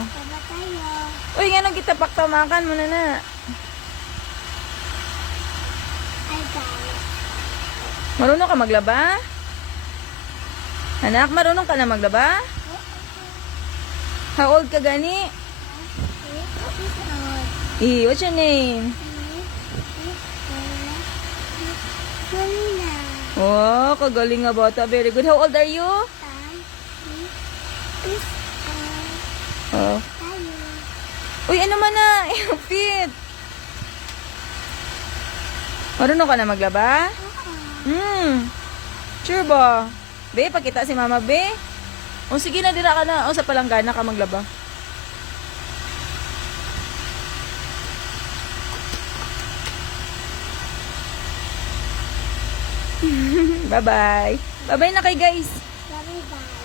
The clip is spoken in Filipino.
Baba tayo. Uy, nga nang kita paktamakan mo na. Ay, guys. Marunong ka maglaba? Anak, marunong ka na maglaba? How old ka gani? What's your name? Oh, kagaling nga bata. Very good. How old are you? Oh. Uy, ano man na? Fit. Marunong ka na maglaba? Sure ba? Be, pakita si mama, be. O sige na, dira ka na. O sa palanggana ka maglaba. Bye-bye. Bye-bye na kay guys. Bye-bye.